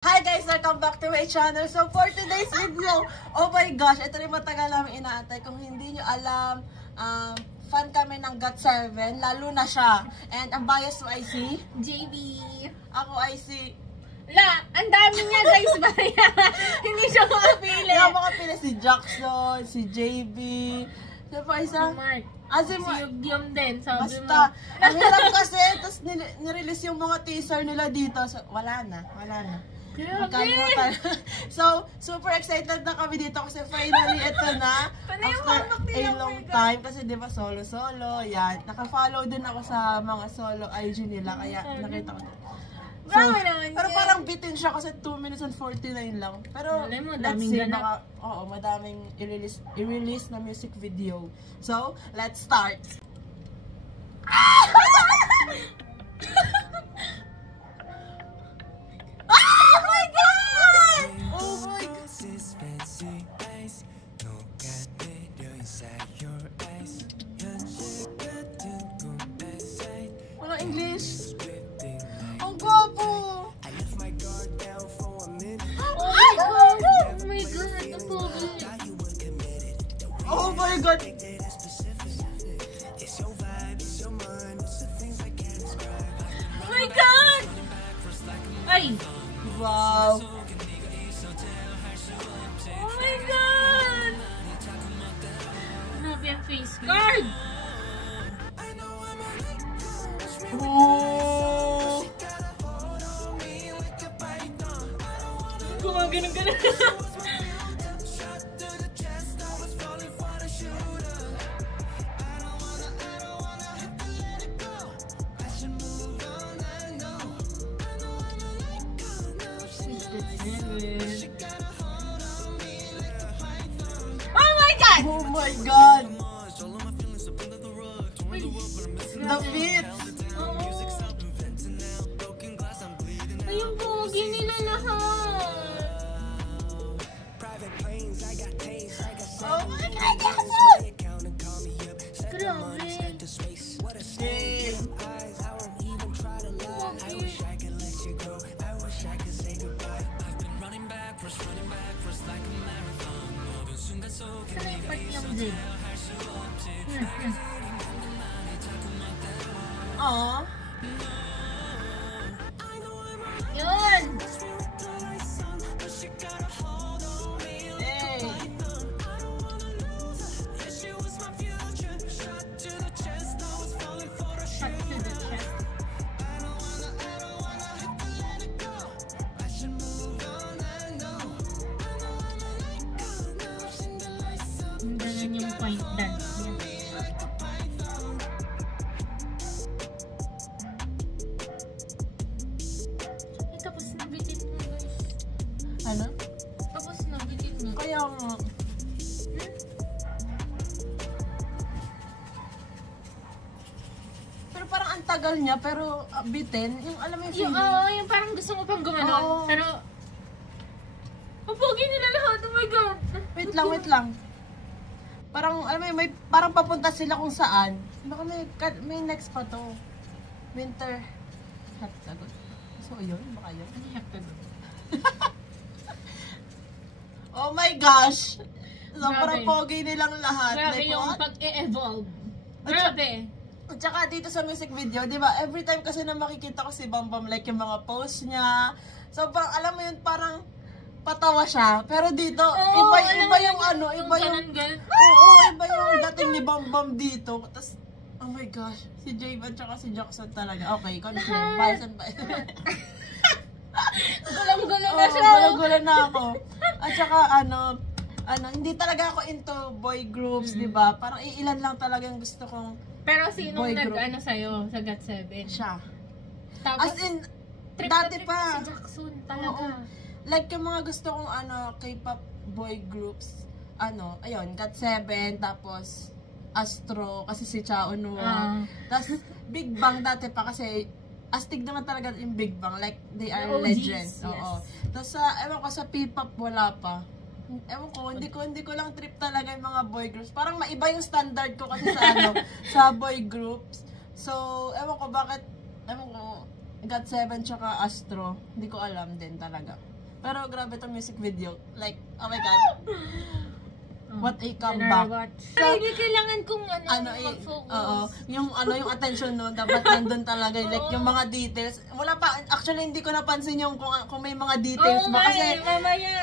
Hi guys! Welcome back to my channel. So for today's video, oh my gosh, ito rin matagal namin inaantay. Kung hindi nyo alam, fan kami ng GOT7, lalo na siya. And ang bias mo ay si JB. Ako ay si Ang dami niya guys ba? Hindi siya makapili. Hindi ako makapili si Jackson, si JB, si Paisa, Si Mark. Si Yugyom din, sabi basta, mo. ang hirap kasi, tapos nirelease yung mga teaser nila dito. So, wala na. Magkalimutan. So, super excited na kami dito kasi finally ito na. After a long time. Kasi di ba solo-solo. Yan. Naka-follow din ako sa mga solo IG nila. Kaya nakita ko. So, pero parang bitin siya kasi 2 minutes and 49 lang. Pero let's see. Oo, madaming i-release na music video. So, let's start. English. Ang gwapo! Oh my god! Oh my god! Ay! Wow! Oh my god! Grabe ang face card! Oh! Gumagano-gano. Oh my god! Oh my god! The fit! Ayun po, ginila lahat. Oh my god, Jackson! Grabe. Hey. Sana yung part ng Jay. Aww. Yun! Hey. Shot to the chest. Ang galing yung point dance niya. Tapos nabitin mo guys. Ano? Tapos nabitin mo. Kaya nga. Pero parang ang tagal niya, pero bitin. Yung alam mo yung Yung, feeling. yung parang gusto mo pang gumanon. Oo. Pero, ang pogi nila lahat. Oh my god. Wait lang. Parang, alam mo yun, may, parang papunta sila kung saan. Baka may next pa to. Winter Heptagon. So, yun? Baka yun? Ano yung heptagon? Oh my gosh! Sobrang Grabe. pogi nilang lahat. Grabe Like, yung what? pag-e-evolve. Grabe. At saka dito sa music video, di ba, every time kasi na makikita ko si Bam Bam, like yung mga post niya, so parang alam mo yun, parang patawa siya. Pero dito, Oo, iba yung ano, iba yung, ganon. oo, iba yung dating ni Bam Bam dito. Tapos, oh my gosh, si Jave at saka si Jackson talaga. Okay, confirm, bias and bias. Gulang-gulang na Oo, siya. gulo na ako. At saka hindi talaga ako into boy groups, di ba? Parang iilan lang talaga yung gusto kong Pero sinong boy group. nag-ano sa'yo sa GOT7? siya. Tapos, As in, trip dati na trip pa. si Jackson talaga. Oo. Like yung mga gusto kong K-pop boy groups, ayun, GOT7, tapos Astro, kasi si Cha Eunwoo. Tapos Big Bang dati pa kasi astig naman talaga yung Big Bang. Like, they are OGs, legends. yes. Oo. Tapos ewan ko, sa P-pop wala pa. Ewan ko, hindi ko lang trip talaga yung mga boy groups. Parang maiba yung standard ko kasi sa sa boy groups. So, ewan ko bakit, GOT7 tsaka Astro, hindi ko alam din talaga. Pero grabe itong music video. Like, oh my God. What a comeback. So, hindi kailangan kong mag-focus. Yung attention no, dapat nandun talaga. Like, yung mga details. Wala pa, actually, hindi ko napansin yung kung may mga details ba. Kasi,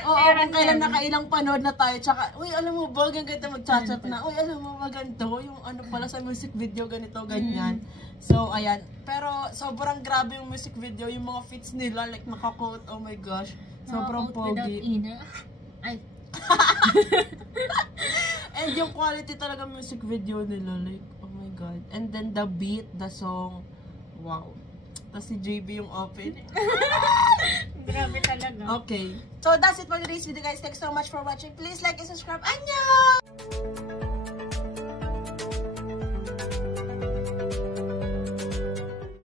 kung kailan nakailang panood na tayo. Tsaka, uy, alam mo ba, ganito mag-chat na. Uy, alam mo ba, ganito. Yung pala sa music video, ganito, ganyan. So, ayan. Pero, sobrang grabe yung music video. Yung mga fits nila, like, naka-quote. Oh my gosh. Sobrang pogi. Ay. And yung quality talaga music video nila, like, oh my God. And then the beat, the song, wow. Tapos si JB yung open. Grabe talaga. Okay. So that's it for today's video, guys. Thanks so much for watching. Please like and subscribe. Annyeong!